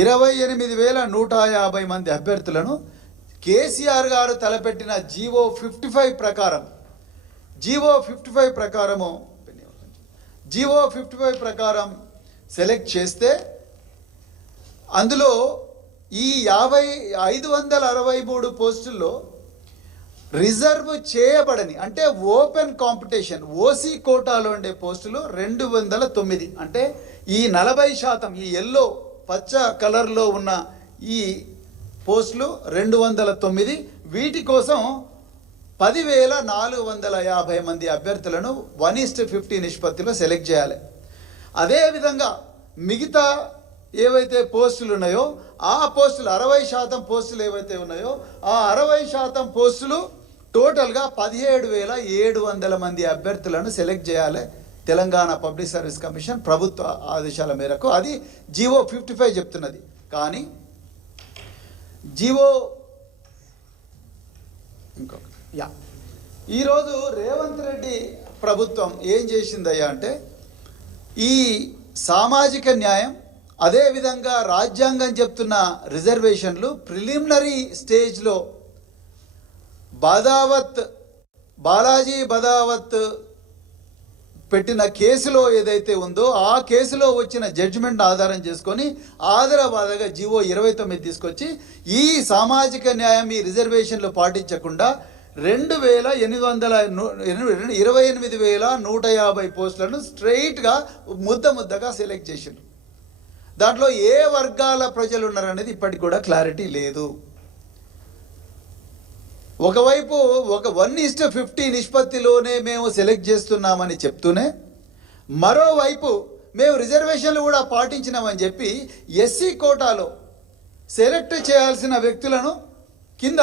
28,150 మంది అభ్యర్థులను కేసీఆర్ గారు తలపెట్టిన జీవో 55 ప్రకారం సెలెక్ట్ చేస్తే అందులో ఈ 563 పోస్టుల్లో రిజర్వ్ చేయబడని అంటే ఓపెన్ కాంపిటీషన్ ఓసీ కోటాలో ఉండే పోస్టులు 209. అంటే ఈ 40%, ఈ ఎల్లో పచ్చ కలర్లో ఉన్న ఈ పోస్టులు 209. వీటి కోసం 10,450 మంది అభ్యర్థులను 1:50 నిష్పత్తిలో సెలెక్ట్ చేయాలి. అదేవిధంగా మిగతా ఏవైతే పోస్టులు ఉన్నాయో ఆ పోస్టులు 60% పోస్టులు ఏవైతే ఉన్నాయో ఆ 60% పోస్టులు టోటల్గా 17,700 మంది అభ్యర్థులను సెలెక్ట్ చేయాలి. తెలంగాణ పబ్లిక్ సర్వీస్ కమిషన్ ప్రభుత్వ ఆదేశాల మేరకు అది జీవో 55 చెప్తున్నది. కానీ జీవో ఈరోజు రేవంత్ రెడ్డి ప్రభుత్వం ఏం చేసిందయ్యా అంటే ఈ సామాజిక న్యాయం అదేవిధంగా రాజ్యాంగం చెప్తున్న రిజర్వేషన్లు ప్రిలిమినరీ స్టేజ్లో బాలాజీ బదావత్ పెట్టిన కేసులో ఏదైతే ఉందో ఆ కేసులో వచ్చిన జడ్జిమెంట్ ఆధారం చేసుకొని ఆధారబాధగా జీవో 29 తీసుకొచ్చి ఈ సామాజిక న్యాయం ఈ రిజర్వేషన్లు పాటించకుండా 28,150 పోస్టులను స్ట్రైట్గా ముద్దగా సెలెక్ట్ చేసిండ్రు. దాంట్లో ఏ వర్గాల ప్రజలు ఉన్నారనేది ఇప్పటికి కూడా క్లారిటీ లేదు. ఒకవైపు 1:50 నిష్పత్తిలోనే మేము సెలెక్ట్ చేస్తున్నామని చెప్తూనే మరోవైపు మేము రిజర్వేషన్లు కూడా పాటించినామని చెప్పి ఎస్సీ కోటాలో సెలెక్ట్ చేయాల్సిన వ్యక్తులను కింద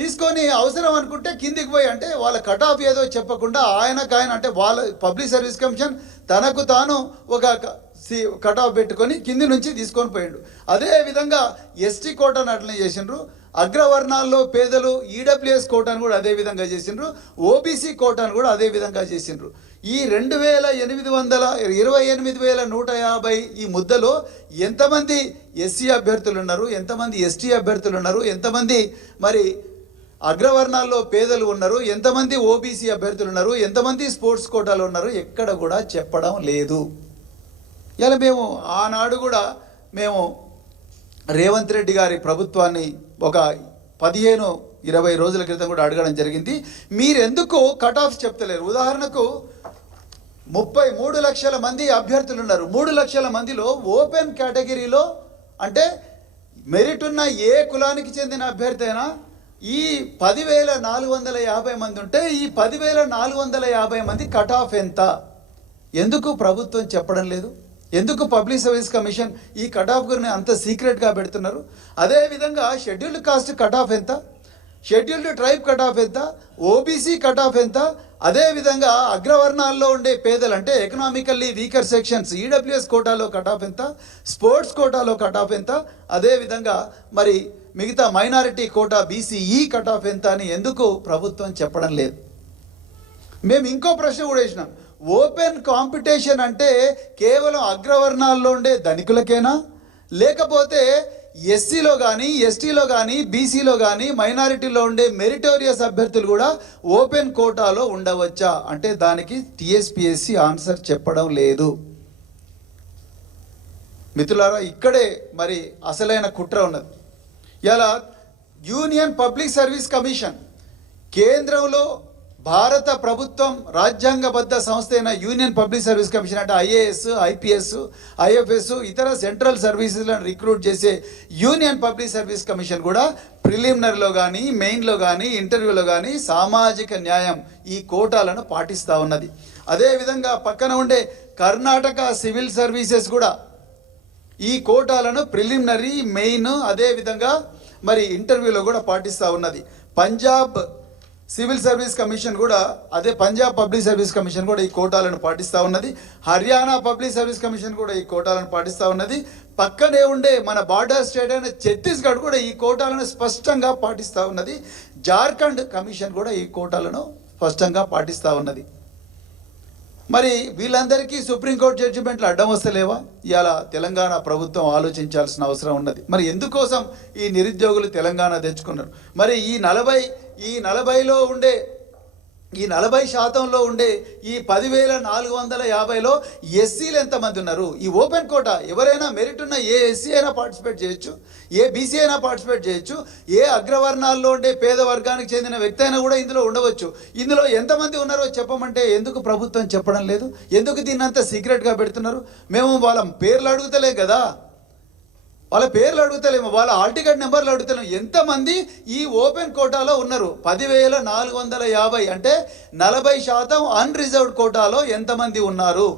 తీసుకొని అవసరం అనుకుంటే కిందికి పోయి అంటే వాళ్ళ కట్ ఆఫ్ ఏదో చెప్పకుండా ఆయనకాయన అంటే వాళ్ళ పబ్లిక్ సర్వీస్ కమిషన్ తనకు తాను ఒక కట్ ఆఫ్ పెట్టుకొని కింది నుంచి తీసుకొని పోయిండు. అదేవిధంగా ఎస్టీ కోటాను అట్లనే చేసిండ్రు. అగ్రవర్ణాల్లో పేదలు ఈడబ్ల్యూఎస్ కోటాను కూడా అదే విధంగా చేసిండ్రు. ఓబీసీ కోటాను కూడా అదే విధంగా చేసిండ్రు. ఈ 28,150 ఈ ముద్దలో ఎంతమంది ఎస్సీ అభ్యర్థులు ఉన్నారు, ఎంతమంది ఎస్టీ అభ్యర్థులు ఉన్నారు, ఎంతమంది మరి అగ్రవర్ణాల్లో పేదలు ఉన్నారు, ఎంతమంది ఓబీసీ అభ్యర్థులు ఉన్నారు, ఎంతమంది స్పోర్ట్స్ కోటాలు ఉన్నారు ఎక్కడ కూడా చెప్పడం లేదు. ఇలా మేము ఆనాడు కూడా మేము రేవంత్ రెడ్డి గారి ప్రభుత్వాన్ని ఒక 15-20 రోజుల క్రితం కూడా అడగడం జరిగింది. మీరెందుకు కట్ ఆఫ్ చెప్తలేరు? ఉదాహరణకు 33 లక్షల మంది అభ్యర్థులు ఉన్నారు. 3 లక్షల మందిలో ఓపెన్ కేటగిరీలో అంటే మెరిట్ ఉన్న ఏ కులానికి చెందిన అభ్యర్థి అయినా ఈ 10,450 మంది ఉంటే ఈ 10,450 మంది కట్ ఆఫ్ ఎంత? ఎందుకు ప్రభుత్వం చెప్పడం లేదు? ఎందుకు పబ్లిక్ సర్వీస్ కమిషన్ ఈ కట్ ఆఫ్ గురిని అంత సీక్రెట్గా పెడుతున్నారు? అదేవిధంగా షెడ్యూల్డ్ కాస్ట్ కట్ ఆఫ్ ఎంత, షెడ్యూల్డ్ ట్రైబ్ కట్ ఆఫ్ ఎంత, ఓబీసీ కట్ ఆఫ్ ఎంత, అదేవిధంగా అగ్రవర్ణాల్లో ఉండే పేదలు అంటే ఎకనామికల్లీ వీకర్ సెక్షన్స్ ఈడబ్ల్యూఎస్ కోటాలో కట్ ఆఫ్ ఎంత, స్పోర్ట్స్ కోటాలో కట్ ఆఫ్ ఎంత, అదేవిధంగా మరి మిగతా minority quota BCE cut off ఎంత అని ఎందుకు ప్రభుత్వం చెప్పడం లేదు? మేము ఇంకో ప్రశ్న కూడా వేసినాం. ఓపెన్ కాంపిటీషన్ అంటే కేవలం అగ్రవర్ణాల్లో ఉండే ధనికులకేనా, లేకపోతే ఎస్సీలో కానీ ఎస్టీలో కానీ బీసీలో కానీ మైనారిటీలో ఉండే మెరిటోరియస్ అభ్యర్థులు కూడా ఓపెన్ కోటాలో ఉండవచ్చా అంటే దానికి టీఎస్పీఎస్సీ ఆన్సర్ చెప్పడం లేదు. మిత్రులారా, ఇక్కడే మరి అసలైన కుట్ర ఉన్నది. ఇలా యూనియన్ పబ్లిక్ సర్వీస్ కమిషన్ కేంద్రంలో భారత ప్రభుత్వం రాజ్యాంగబద్ధ సంస్థ అయిన యూనియన్ పబ్లిక్ సర్వీస్ కమిషన్ అంటే ఐఏఎస్, ఐపీఎస్, ఐఎఫ్ఎస్ ఇతర సెంట్రల్ సర్వీసెస్లను రిక్రూట్ చేసే యూనియన్ పబ్లిక్ సర్వీస్ కమిషన్ కూడా ప్రిలిమినరీలో కానీ మెయిన్లో కానీ ఇంటర్వ్యూలో కానీ సామాజిక న్యాయం ఈ కోటాలను పాటిస్తూ ఉన్నది. అదేవిధంగా పక్కన ఉండే కర్ణాటక సివిల్ సర్వీసెస్ కూడా ఈ కోటాలను ప్రిలిమినరీ, మెయిన్ అదేవిధంగా మరి ఇంటర్వ్యూలో కూడా పాటిస్తూ ఉన్నది. పంజాబ్ సివిల్ సర్వీస్ కమిషన్ కూడా అదే పంజాబ్ పబ్లిక్ సర్వీస్ కమిషన్ కూడా ఈ కోటాలను పాటిస్తూ ఉన్నది. హర్యానా పబ్లిక్ సర్వీస్ కమిషన్ కూడా ఈ కోటాలను పాటిస్తూ ఉన్నది. పక్కనే ఉండే మన బార్డర్ స్టేట్ అయిన ఛత్తీస్గఢ్ కూడా ఈ కోటాలను స్పష్టంగా పాటిస్తూ ఉన్నది. జార్ఖండ్ కమిషన్ కూడా ఈ కోటాలను స్పష్టంగా పాటిస్తూ ఉన్నది. మరి వీళ్ళందరికీ సుప్రీంకోర్టు జడ్జిమెంట్లు అడ్డం వస్తలేవా? ఇవాళ తెలంగాణ ప్రభుత్వం ఆలోచించాల్సిన అవసరం ఉన్నది. మరి ఎందుకోసం ఈ నిరుద్యోగులు తెలంగాణ తెచ్చుకున్నారు? మరి ఈ 40లో ఉండే ఈ 40% ఉండే ఈ 10,450లో ఎస్సీలు ఎంతమంది ఉన్నారు? ఈ ఓపెన్ కోటా ఎవరైనా మెరిట్ ఉన్న ఏ ఎస్సీ అయినా పార్టిసిపేట్ చేయొచ్చు, ఏ బీసీ అయినా పార్టిసిపేట్ చేయొచ్చు, ఏ అగ్రవర్ణాల్లో ఉండే పేద వర్గానికి చెందిన వ్యక్తి అయినా కూడా ఇందులో ఉండవచ్చు. ఇందులో ఎంతమంది ఉన్నారో చెప్పమంటే ఎందుకు ప్రభుత్వం చెప్పడం లేదు? ఎందుకు దీన్ని అంతా సీక్రెట్గా పెడుతున్నారు? మేము వాళ్ళ పేర్లు అడుగుతలే కదా, వాళ్ళ పేర్లు అడుగుతలేము, వాళ్ళ హాల్ టికెట్ నెంబర్లు అడుగుతలేము. ఎంతమంది ఈ ఓపెన్ కోటాలో ఉన్నారు? 10,450 అంటే 40% అన్రిజర్వ్డ్ కోటాలో ఎంతమంది ఉన్నారు?